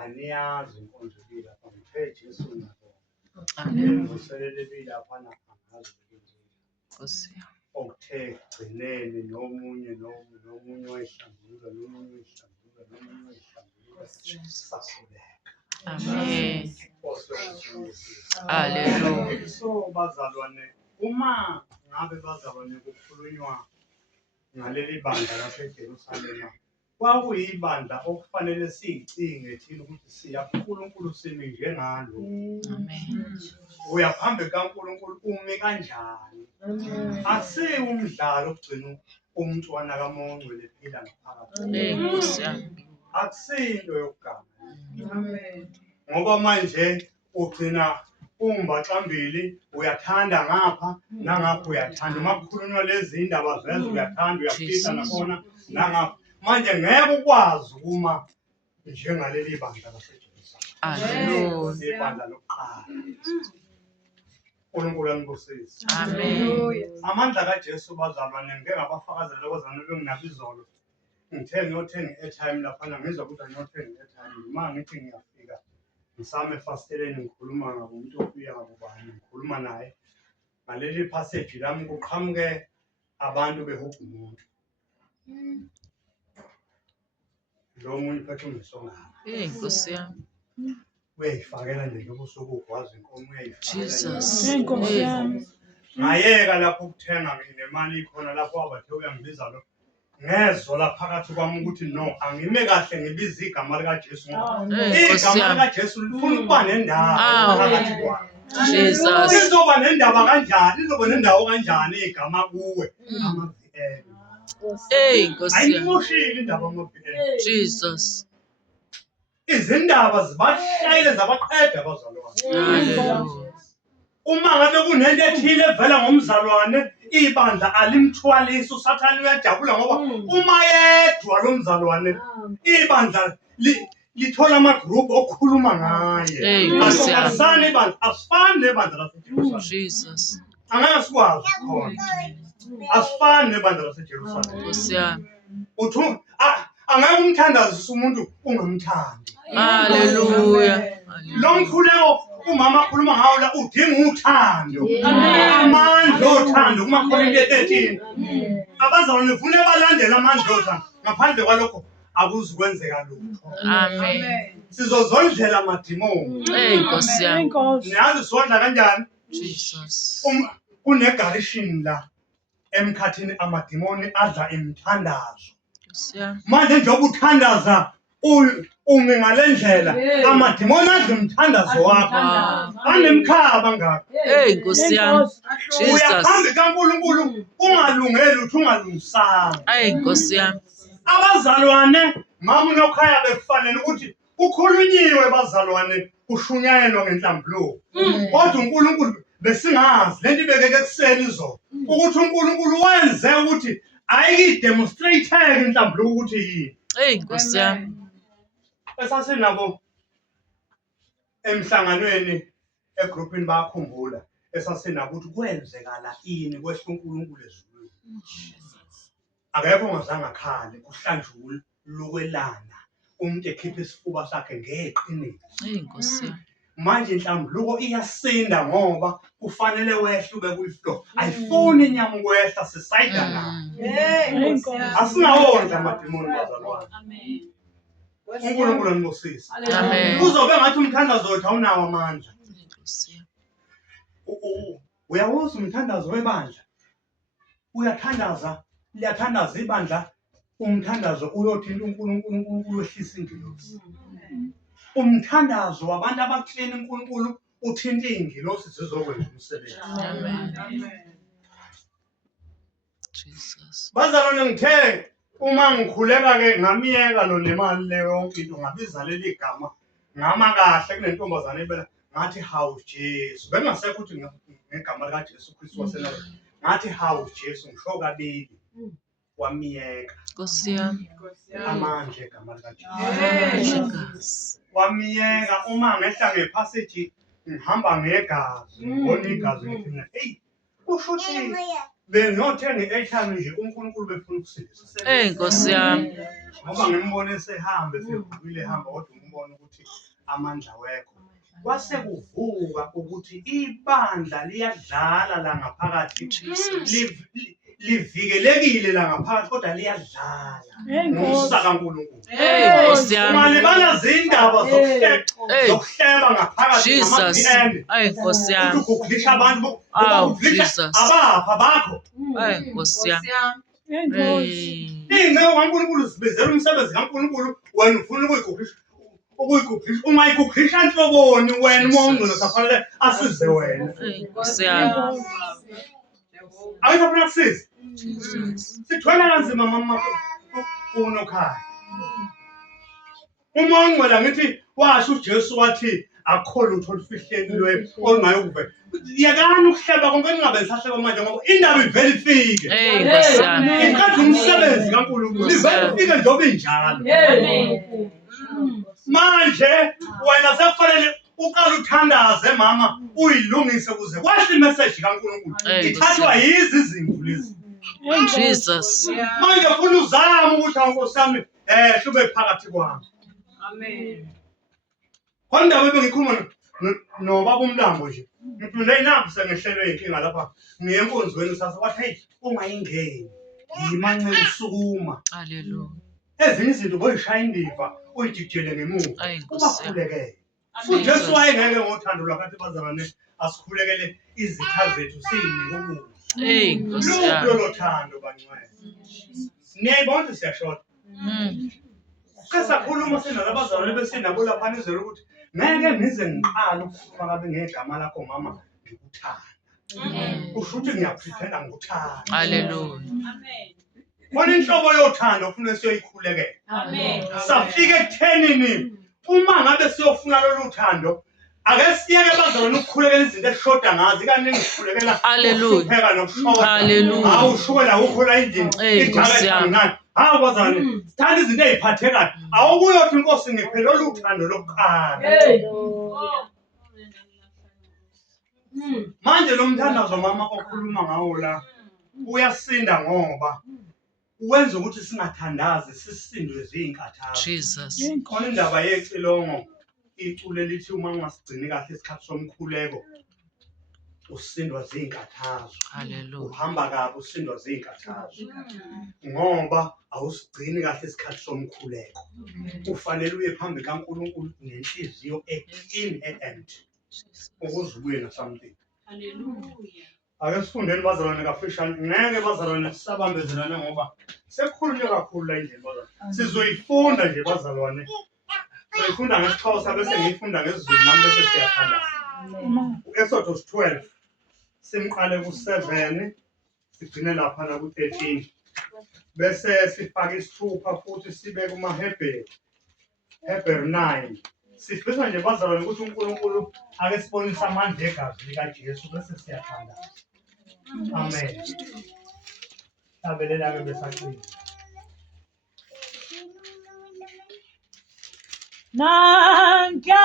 aniyazi inkonzo ibila apha ngithe Jesu nabo ngivuselele ibila apha angazi Nkosi yam. okuthe gcineni nomunye wayihlambuluka nomunye wayihlambuluka sakhuleka. Amen. Hallelujah. So bazalwane, uma ngabe bazalwane kukhulunywa ngaleli bandla laseJerusalema, kwakuyibandla okufanele siyicinge thina ukuthi siya kuNkulunkulu simi njengalo. Amen. Uya phambi kaNkulunkulu umi kanjani? Akusiyo umdlalo okugcina umntwana kaMongcwele ephila ngaphakathi. Nkosi yam. Akusinto yokuganga. Ngoba manje ugcina umbaxambili, uyathanda ngapha nangapha uyathanda. Uma kukhulunywa lezi ndaba vele uyathanda, uyafisa nakhona nangapha. Manje ngeke ukwazi ukuma njengaleli bandla laseJerusalema. Hallelujah. Ibandla lokuqala. uNkulunkulu anibusise. Amen. Amandla kaJesu bazalwane, ngeke ngabafakazela lokozana benginabizolo. Ngithe ngiyothenga i-airtime laphana, ngizwa ukuthi angiyothenga i-airtime. Uma ngithi ngiyafika ngisame efasteleni ngikhuluma ngabantu ofika ngubani, ngikhuluma naye ngaleli passage lami, kuqhamuke abantu behuga umuntu. Lo munye uphethe umsongana. Nkosi yam. Uyayifakela nje njengoba usuke ukwazi inkomo uyayifakela. Jesus. Nkosi yami. Ngayeka lapho ukuthenga nemali ikhona lapho abathe uyangibiza lo. Ngezwa phakathi kwami ukuthi no, angime kahle ngibiza igama likaJesu ngoba igama likaJesu lifuna ukuba nendawo phakathi kwalo. Jesus. Lizoba nendaba kanjani? Lizoba nendawo kanjani igama kuwe? Ama-VL. Nkosi yam. Ayimoshile indaba ama-VL. Jesus. Izindaba zibashayile zabaqeda abazalwane. Hallelujah. Uma ngabe kunento ethile evela ngomzalwane, ibandla alimthwalisi, uSathane uyajabula ngoba uma yedwa lo mzalwane, ibandla lithola ama-group okukhuluma ngaye. Asifani ibandla, asifani nebandla laseJerusalema. Jesus. Angeke sikwazi khona. Asifani nebandla laseJerusalema. Nkosi yami. Uthi angeke umthandazise umuntu ungamthandi. Hallelujah. Lo mkhuleko umama akhuluma ngawo la udinga uthando. Amandla othando kumaKorinto 13. Abazalwane ufune balandela amandla othando. Ngaphandle kwalokho akuzikwenzeka lutho. Amen. Sizozondlela amadimoni. Nkosi yami. Niyazi sondla kanjani? Jesus. Kunegarishini la emkhathini amadimoni adla imthandazo. Nkosi yami. Manje njengoba uthandaza umi ngalendlela, amadimoni adla umthandazo wakho. Anemkhaba ngakho. Nkosi yami. Jesus. Uyaphambi kaNkulunkulu ungalungeli uthi ungalungisanga. Nkosi yami. Abazalwane, mama nokhaya bekufanele ukuthi ukhulunyiwe bazalwane, kushunyayelwa ngenhlambuluko. Kodwa uNkulunkulu besingazi lento ibekeke ekuseni izolo ukuthi uNkulunkulu wenze ukuthi ayidemonstrate inhlambuluko ukuthi yini. Nkosi yami. Esasinabo emhlanganweni egroupini bakhumbula esasinabo ukuthi kwenzekala ini kwehla uNkulunkulu ezulwini. Akekho ongazange akhale kuhlanjula lokwelana umuntu ekhipha isifuba sakhe ngeqiniso. Nkosi yami. Manje inhlambuluko iyasinda ngoba kufanele wehle ube kwi-floor. Ayifuni inyama ukwehla sisayida nayo. Asinawondla amadimoni bazalwane. Amen. uNkulunkulu anibusise. Amen. Kuzobe ngathi umthandazo wethu awunawo amandla. Nkosi yami. Uyawuzwa umthandazo webandla. Uyathandaza, liyathandaza ibandla, umthandazo uyothinta uNkulunkulu wehlisa ingilosi. Umthandazo wabantu abaklina uNkulunkulu uthinta ingilosi zizokwenza umsebenzi. Amen. Jesus. Bazalwane ngithe uma ngikhuleka ke ngamiyeka lo nemali le yonke into ngabiza leli gama ngama kahle kunentombazane ebela ngathi hawu Jesu. Bengasekho ukuthi ngegama lika Jesu Kristu waseNazaretha. Ngathi hawu Jesu ngisho kabili. Wamiyeka. Nkosi yami. Amandla egama lika Jesu. Jesus. Wamiyeka uma ngehla ngephasage ngihamba ngegazi, ngibona igazi ngithi hey kusho ukuthi Bengiyothenga i-airtime nje uNkulunkulu befuna ukusindisa. Nkosi yami. Ngoba ngimbone esehambe sevukile ehamba kodwa umbone ukuthi amandla wekho. Kwase kuvuka ukuthi ibandla liyadlala la ngaphakathi. Livikelekile la ngaphakathi kodwa liyadlala. Ngokusa kaNkulunkulu. Nkosi yami. Malibana zindaba zokuhleba ngaphakathi Jesus. ngamaphende. Nkosi yami. Ukuglisha abantu Jesus. abapha bakho. Nkosi yami. Ingcebo kaNkulunkulu zibizela umsebenzi kaNkulunkulu wena ufuna ukuyiguglisha. Uma iguglisha nhloboni wena uMongcwele safanele asize wena. Nkosi yami. Ayisafuna kusiza. Jesus. Sithwala kanzima mama unokhaya. uMongcwele ngithi washo uJesu wathi akukho lutho olufihlekilwe ongayokuve. Yakani ukuhleba konke ningabe nisahleba manje ngoba indaba ivele ifike. Nkosi yami. Inkathi umsebenzi kaNkulunkulu ivele ifike njengoba injalo. Manje wena sekufanele uqala uthandaze mama uyilungise ukuze kwahle imessage kaNkulunkulu ithathwa yizi izimvu lezi. Jesus. Manje ufuna uzama ukuthi Nkosi yami hlube phakathi kwami. Amen. Kodwa bengikhuluma nobaba uMlambo nje. Ngithi ndayinaphi sengehlelwe inkinga lapha. Ngiye enkonzweni sasa wathi hey ungayingeni. Yimanxe usukuma. Hallelujah. Ezinye izinto boyishaya indiva uyididele ngemuva. Ubakhulekele. uJesu wayengeke ngothando lwakathi bazalwane asikhulekele izitha zethu siyinike ukudla. Nkosi yami. Lo thando bancane. Niyayibona siyashota. Sakhuluma sinalabazalwane besinabo lapha nizwe ukuthi ngeke ngize ngiqala ukukhuluma kabe ngegama lakho mama ngikuthanda. Usho ukuthi ngiyaphithenda ngikuthanda. Hallelujah. Amen. Bona inhlobo yothando ufuna siyoyikhulekela. Amen. Safika ekuthenini uma ngabe siyofuna lolu thando ake siyeke bazalwane ukukhulekela izinto eshoda ngazi kaningi sikhulekela ukuhlupheka nokushoda. Hallelujah. Awushukela ukhola indini Nkosi yami. ingane. Hawu bazalwane sithanda izinto eziphathekayo. Awukuyothi inkosi ngiphe lolu thando lokuqala. Manje lo mthandazo mama okhuluma ngawo la uyasinda ngoba uwenza ukuthi singathandazi sisindwe zinkathazo. Jesus. Khona indaba yecilongo icule lithi uma ungasigcini kahle isikhathi somkhuleko usindwa zinkathazo. Hallelujah. Uhamba kabi usindwa zinkathazo. Ngoba awusigcini kahle isikhathi somkhuleko. Kufanele uye phambi kaNkulunkulu nenhliziyo in and ukuze ubuye na something. Hallelujah. Ake sifundeni bazalwane kafishane. Ngeke bazalwane sisabambezelane ngoba sekukhulunywe kakhulu la indlela bazalwane. Sizoyifunda nje bazalwane. Sizoyifunda ngeXhosa bese ngiyifunda ngesiZulu nami bese siyathanda. Exodus 12 simqale ku7 sigcine lapha na ku13. Bese sifaka isithupha futhi sibe kumaHebheru. Hebrew 9. Sifisa nje bazalwane ukuthi uNkulunkulu ake sibonise amandla egazi likaJesu bese siyathanda. Amen. Abelela ke besaqina. Nanka